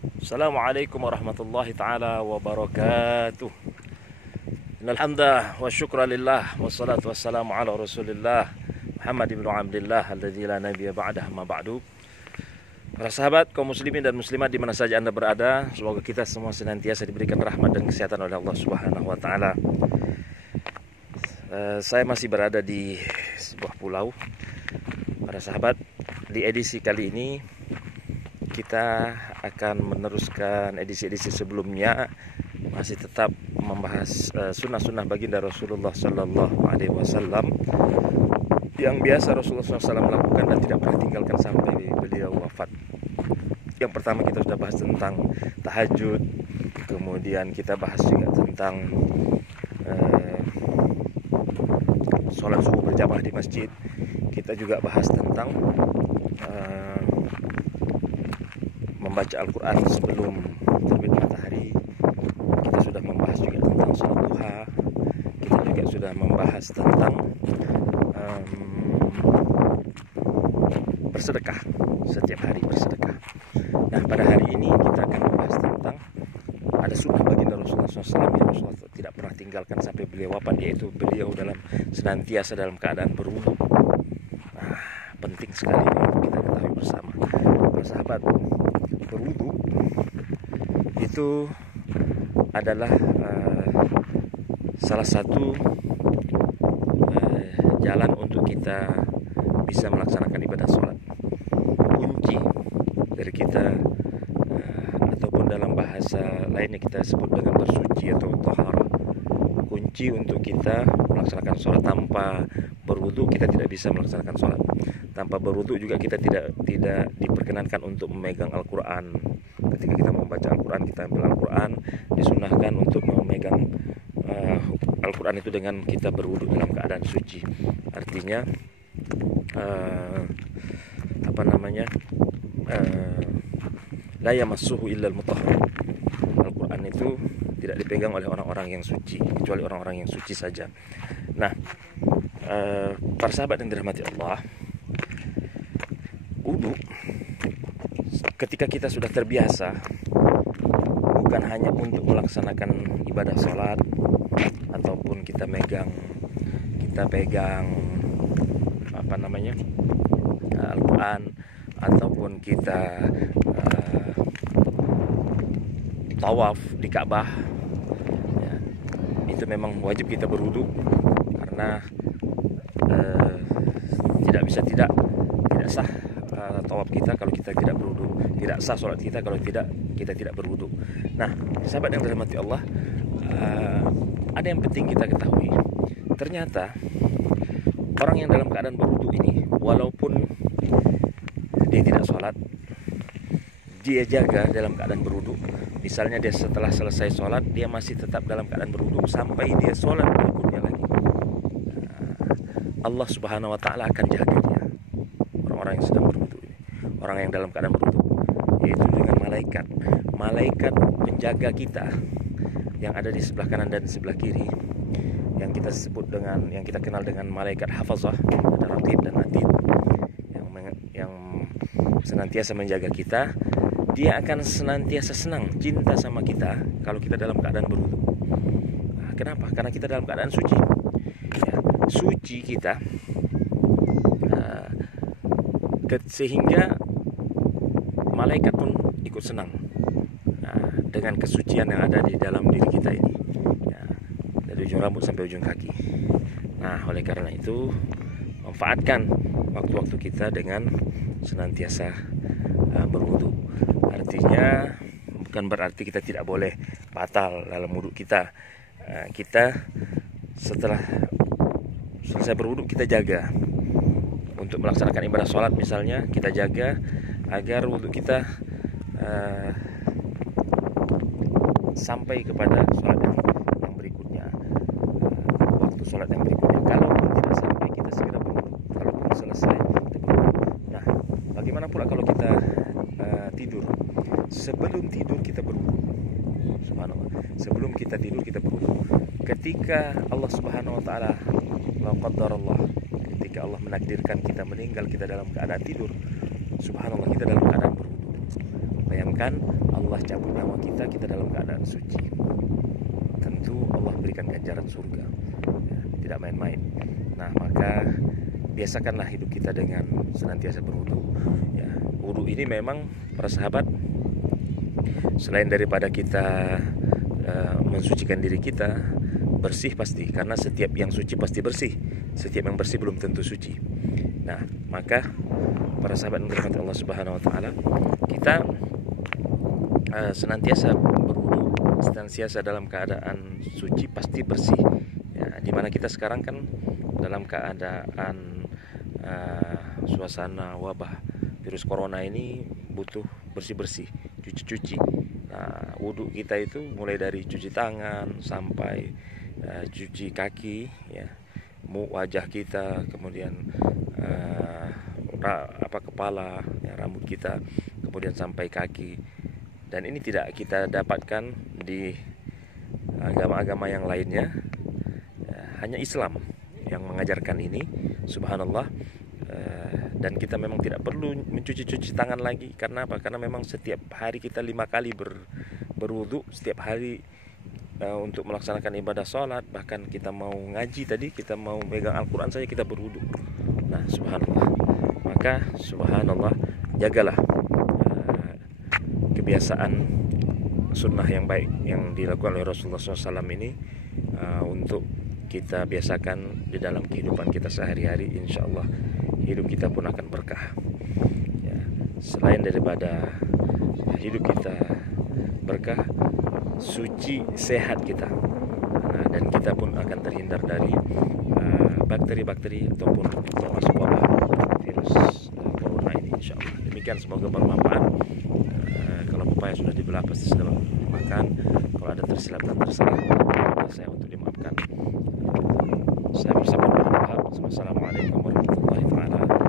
Assalamualaikum warahmatullahi ta'ala wabarakatuh. Innalhamdulillah wa syukra lillah wassalatu wassalamu ala rasulillah Muhammad ibn Abdillah alladzi la nabiyya ba'dah ma ba'du. Para sahabat kaum muslimin dan muslimat di mana saja Anda berada, semoga kita semua senantiasa diberikan rahmat dan kesehatan oleh Allah Subhanahu wa taala. Saya masih berada di sebuah pulau. Para sahabat, di edisi kali ini kita akan meneruskan edisi-edisi sebelumnya, masih tetap membahas sunnah-sunnah baginda Rasulullah Sallallahu Alaihi Wasallam yang biasa Rasulullah SAW lakukan dan tidak pernah tinggalkan sampai beliau wafat. Yang pertama kita sudah bahas tentang tahajud, kemudian kita bahas juga tentang sholat subuh berjamaah di masjid. Kita juga bahas tentang membaca Al-Quran sebelum terbit matahari. Kita sudah membahas juga tentang sholat duha. Kita juga sudah membahas tentang bersedekah, setiap hari bersedekah. Nah, pada hari ini kita akan membahas tentang ada sunnah baginda Rasulullah SAW yang Rasulullah tidak pernah tinggalkan sampai beliau wafat, yaitu beliau senantiasa dalam keadaan berwudu. Nah, penting sekali ini untuk kita ketahui bersama. Para sahabat, berwudu itu adalah salah satu jalan untuk kita bisa melaksanakan ibadah sholat. Kunci dari kita ataupun dalam bahasa lainnya kita sebut dengan bersuci atau taharah. Kunci untuk kita melaksanakan sholat. Tanpa berwudu kita tidak bisa melaksanakan sholat. Tanpa berwudu juga kita tidak diperkenankan untuk memegang Al-Quran. Ketika kita membaca Al-Quran, kita ambil Al-Quran, disunahkan untuk memegang Al-Quran itu dengan kita berwudu dalam keadaan suci. Artinya la yamassuhu illal mutahharun. Al-Quran itu tidak dipegang oleh orang-orang yang suci, kecuali orang-orang yang suci saja. Nah, para sahabat yang dirahmati Allah, wudu ketika kita sudah terbiasa, bukan hanya untuk melaksanakan ibadah sholat ataupun kita pegang Al-Quran, ataupun kita tawaf di Ka'bah, ya, itu memang wajib kita berwudu, karena tidak sah tawaf kita kalau kita tidak berwudu, tidak sah sholat kita kalau kita tidak berwudu. Nah, sahabat yang dirahmati Allah, ada yang penting kita ketahui. Ternyata orang yang dalam keadaan berwudu ini, walaupun dia tidak sholat, dia jaga dalam keadaan berwudu. Misalnya dia setelah selesai sholat, dia masih tetap dalam keadaan berwudu sampai dia sholat berikutnya lagi. Allah Subhanahu wa ta'ala akan jaga dia, orang-orang yang sedang berwudu ini, orang yang dalam keadaan berwudu, yaitu dengan malaikat penjaga kita yang ada di sebelah kanan dan sebelah kiri, yang kita kenal dengan malaikat hafazah. Ada raqib dan atid yang senantiasa menjaga kita. Dia akan senantiasa senang, cinta sama kita kalau kita dalam keadaan berwudu. Nah, kenapa? Karena kita dalam keadaan suci, ya, suci kita, sehingga malaikat pun ikut senang dengan kesucian yang ada di dalam diri kita ini, ya, dari ujung rambut sampai ujung kaki. Nah, oleh karena itu, manfaatkan waktu-waktu kita dengan senantiasa berwudu. Artinya bukan berarti kita tidak boleh batal dalam wudu kita. Kita setelah selesai berwudu, kita jaga untuk melaksanakan ibadah sholat. Misalnya kita jaga agar wudu kita sampai kepada sholat yang berikutnya, waktu sholat yang berikutnya. Kalau tidak sampai, kita segera berwudu. Kalaupun selesai, kita berwudu. Nah, bagaimana pula kalau kita tidur? Sebelum tidur kita berwudu. Subhanallah. Sebelum kita tidur kita berwudu. Ketika Allah Subhanahu wa taala, la qadarallah, ketika Allah menakdirkan kita meninggal, kita dalam keadaan tidur, subhanallah, kita dalam keadaan berwudu. Bayangkan Allah cabut nyawa kita, kita dalam keadaan suci, tentu Allah berikan ganjaran surga, ya, tidak main-main. Nah, maka biasakanlah hidup kita dengan senantiasa berwudu. Ya, wudu ini memang para sahabat, selain daripada kita mensucikan diri kita, bersih pasti, karena setiap yang suci pasti bersih, setiap yang bersih belum tentu suci. Nah, maka para sahabat yang dirahmati Allah Subhanahu wa taala, kita senantiasa berwudu, senantiasa dalam keadaan suci pasti bersih. Ya, dimana kita sekarang kan dalam keadaan suasana wabah virus corona ini butuh bersih-bersih, cuci-cuci. Nah, wudhu kita itu mulai dari cuci tangan sampai cuci kaki, ya, wajah kita, kemudian kepala, ya, rambut kita, kemudian sampai kaki. Dan ini tidak kita dapatkan di agama-agama yang lainnya, hanya Islam yang mengajarkan ini, subhanallah. Dan kita memang tidak perlu mencuci-cuci tangan lagi. Karena apa? Karena memang setiap hari kita 5 kali berwudu, setiap hari untuk melaksanakan ibadah sholat. Bahkan kita mau ngaji tadi, kita mau megang Al-Quran saja kita berwudu. Nah, subhanallah. Maka subhanallah, jagalah kebiasaan sunnah yang baik yang dilakukan oleh Rasulullah SAW ini, untuk kita biasakan di dalam kehidupan kita sehari-hari. Insya Allah hidup kita pun akan berkah, ya. Selain daripada hidup kita berkah, suci, sehat kita, dan kita pun akan terhindar dari bakteri-bakteri ataupun termasuk wabah virus corona ini, insya Allah. Demikian, semoga bermanfaat. Kalau pepaya sudah dibelah pasti sudah dimakan. Kalau ada tersilap dan tersalah, saya untuk dimaafkan. Saya bersama Wassalamualaikum warahmatullahi wabarakatuh.